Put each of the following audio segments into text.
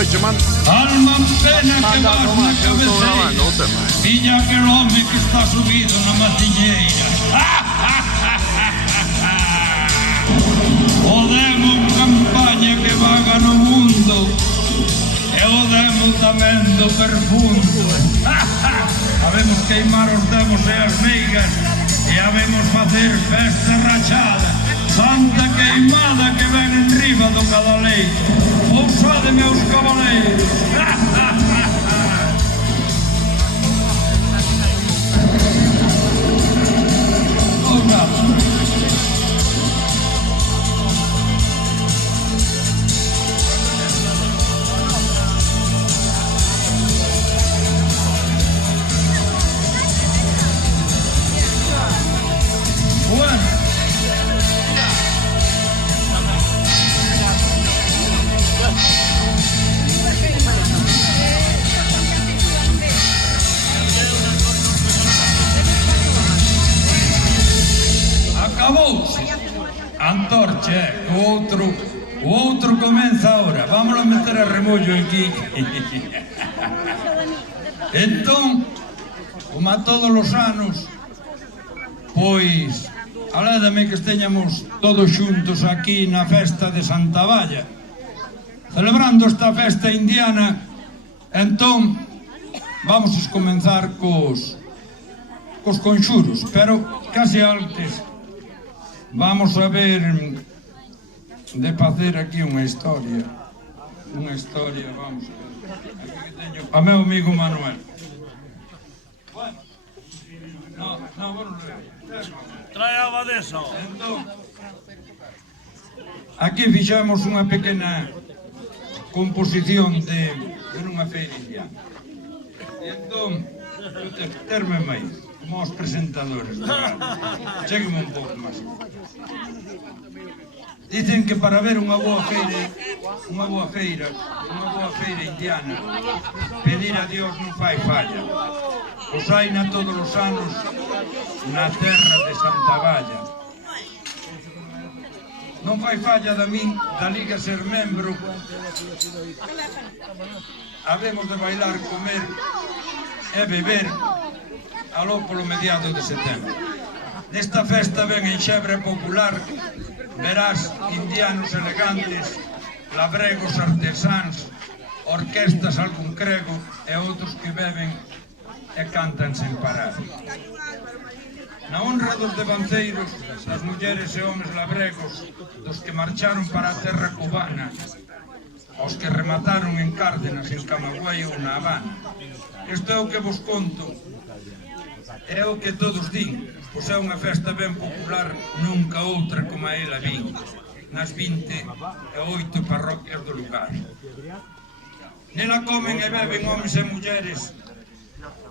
Alma pena que vas na cabeceira, pilla aquel home que está subido na matiñeira. O demo en campaña que vaga no mundo, e o demo tamén do perfundo. Habemos queimar os demos e as meigas, e habemos facer festa rachada, santa queimada que ven en riba do cadaleiro. Pousade, meus cabaleiros. Os gatos. Acabouse. Antorcha, o outro comeza ahora. Vámonos a meter a remollo aquí. Entón, como a todos os anos, pois, alédame que esteñamos todos xuntos aquí na festa de Santa Valla, celebrando esta festa indiana. Entón, vamos a comenzar cos conxuros, pero case antes vamos a ver de facer aquí unha historia, vamos a ver, aquí que teño a meu amigo Manuel. Bueno, no, bueno, trae a abadesa. Entón, aquí fixamos unha pequena composición de unha feira indiana. E entón, terme máis, como os presentadores de radio. Chégueme un pouco máis. Dicen que para ver unha boa feira indiana, pedir a Dios non fai falla. Os hai na todos os anos na terra de Santa Valla. Non fai falla da min, da Liga ser membro. Habemos de bailar, comer e beber aló polo mediado de setembro. Nesta festa ven en xebre popular, verás indianos elegantes, labregos artesáns, orquestas algún crego e outros que beben e cantan sen parar. Na honra dos devanceiros, das mulleres e homes labregos, dos que marcharon para a terra cubana, aos que remataron en Cárdenas, en Camagüey ou na Habana. Isto é o que vos conto, é o que todos din, pois é unha festa ben popular, nunca outra como a ela vin, nas 28 parroquias do lugar. Nela comen e beben homes e mulleres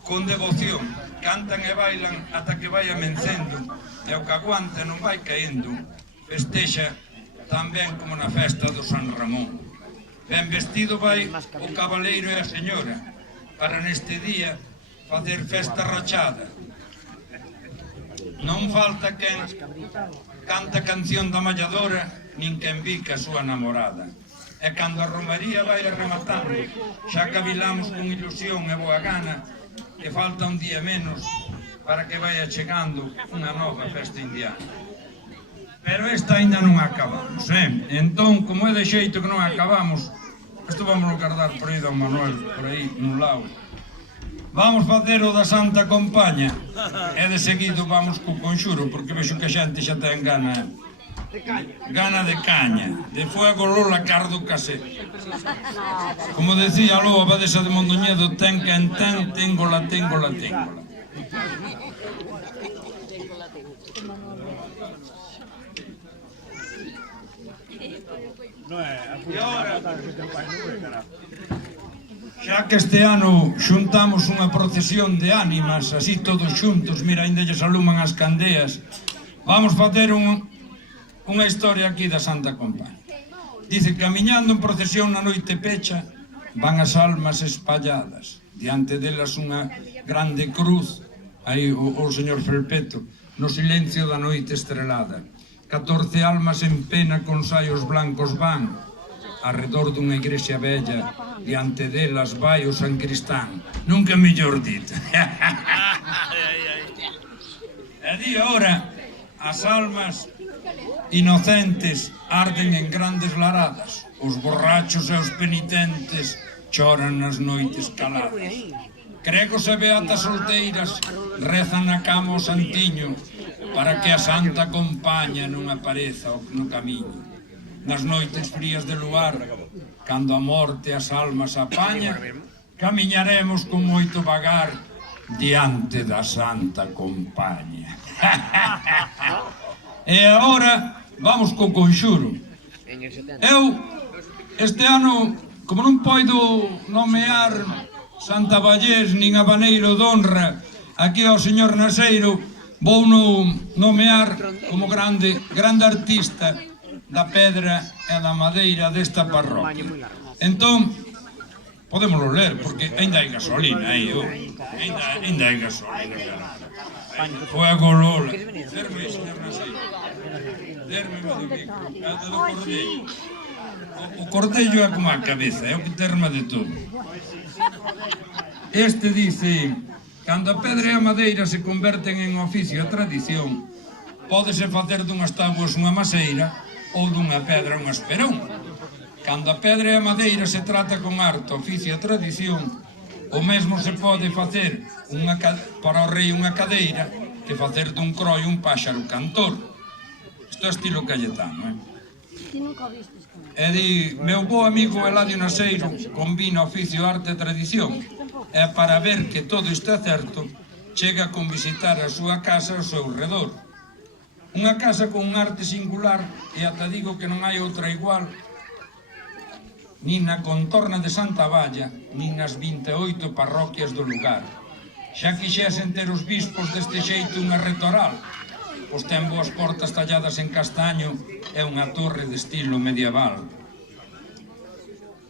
con devoción, cantan e bailan ata que vai amencendo, e o que aguanta non vai caendo, festexa tan ben como na festa do San Ramón. Ben vestido vai o cabaleiro e a señora, para neste día facer festa rachada. Non falta quen canta canción da malladora, nin quen bica a súa namorada. E cando a romaría vai rematando, xa cavilamos con ilusión e boa gana, que falta un día menos para que vaya chegando unha nova festa indiana. Pero esta ainda non acabamos, Entón, como é de xeito que non acabamos, isto vamos a guardar por aí don Manuel, por aí, nun lado. Vamos facer o da Santa Compaña e de seguido vamos co conxuro, porque vexo que a xente xa ten gana de caña, de fuego lola cardo casé. Como decía a abadesa de Mondoñedo, ten quen ten, téngola. E ahora, xa que este ano xuntamos unha procesión de ánimas, así todos xuntos, mira, ainda lles aluman as candeas, vamos facer unha historia aquí da Santa Compaña. Dice, camiñando en procesión na noite pecha, van as almas espalladas, diante delas unha grande cruz, aí o señor Felpeto, no silencio da noite estrelada. 14 almas en pena con saios blancos van, arredor dunha igrexa bella, diante delas vai o San Cristán. Nunca mellor dito. E di ora, as almas inocentes arden en grandes laradas. Os borrachos e os penitentes choran nas noites caladas. Gregos e beatas solteiras rezan na cama o santiño para que a santa compaña non apareza no camiño. Nas noites frías de luar, cando a morte as almas apaña, camiñaremos con moito vagar diante da santa compaña. E agora vamos co conxuro. Eu, este ano, como non poido nomear Santa Vallés nin Habaneiro de honra aquí ao señor Naseiro, vou nomear como grande artista da pedra e da madeira desta parroquia. Entón, podémoslo ler, porque ainda hai gasolina aí, ainda hai gasolina. Fuego Lola. Derme, señor Naseiro. Derme do micro, do cordello. O cordello é como a cabeza, é o que terma de todo. Este dice: cando a pedra e a madeira se converten en oficio e tradición, pódese facer dunhas tábuas unha maseira ou dunha pedra un esperón. Cando a pedra e a madeira se trata con arte, oficio e tradición, o mesmo se pode facer para o rei unha cadeira que facer dun croio un páxaro cantor. Isto é estilo Cayetano, E di, meu bo amigo Eladio Naseiro combina oficio, arte e tradición, e para ver que todo está certo, chega con visitar a súa casa ao seu redor. Unha casa con un arte singular, e ata digo que non hai outra igual, nin na contorna de Santa Valla, nin nas 28 parroquias do lugar. Xa quixesen ter os bispos deste xeito unha retoral, pois ten boas portas talladas en castaño e unha torre de estilo medieval.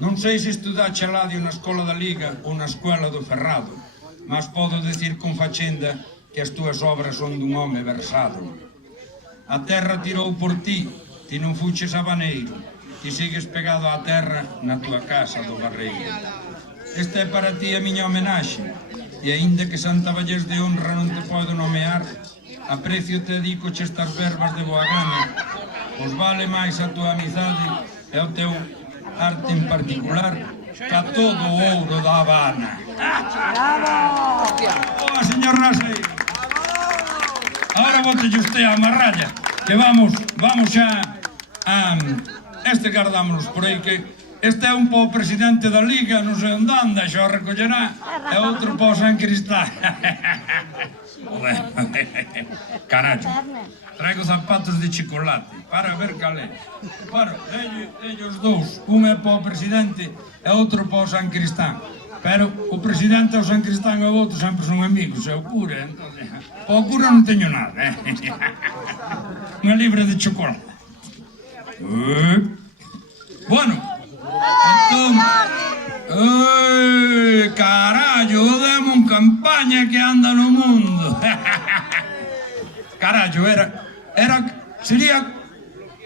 Non sei se estudache Eladio na escola da Liga ou na escola do Ferrado, mas podo decir con fachenda que as túas obras son dun home versado. A terra tirou por ti non fuches habaneiro, ti sigues pegado á terra na túa casa do Barreiro. Esta é para ti a miña homenaxe, e aínda que Santa Vallés de honra non te podo nomear, aprecio te dedicoche estas verbas de boa gana, pois vale máis a túa amizade e o teu arte en particular que a todo o ouro da Habana. Boa, señor Naseiro. Ahora bótelle usted a marralla, que vamos xa a... Este guardámonos por aí, que este é un po' presidente da Liga, non sei onde anda, xa o recollerá, e outro po' San Cristán. Carallo, traigo zapatos de chocolate para ver cal é. Bueno, ellos dous, un é po' presidente e outro po' San Cristán. Pero o presidente e o San Cristán e o outro sempre son amigos, é o cura, entón... Po' cura non teño nada, unha libre de chocolate. Bueno, entón... Carallo, o Demon Campaña que anda no mundo. Carallo,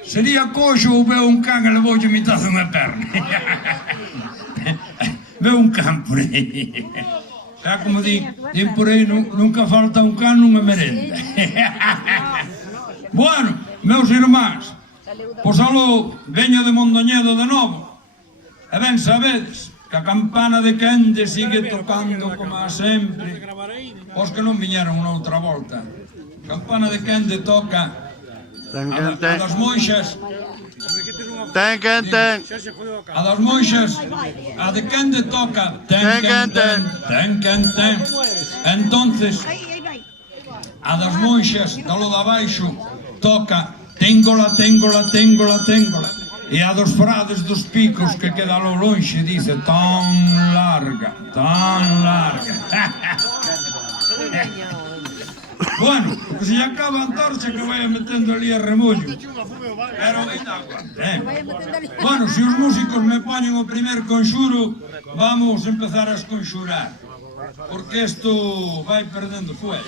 sería coxo ou veo un can e levoulle mitad dunha perna. Veo un can por aí. Xa como din por aí, nunca falta un can nunha merenda. Bueno, meus irmáns, pois aló, veño de Mondoñedo de novo. E ben sabedes que a campana de Quende sigue tocando como a sempre. Os que non viñeron noutra volta. A campana de Quende toca a das Moixas. A das Moixas, a de Quende toca ten. Entonces, a das Moixas, dalo de abaixo, toca téngola. E a dos frades dos Picos, que queda lo lonxe, dice tan larga. Bueno, que se lle acaba a antorcha que vaya metendo ali a remollo. Pero ainda aguante, Bueno, se os músicos me poñen o primer conxuro, vamos a empezar a esconxurar, porque isto vai perdendo fuelle.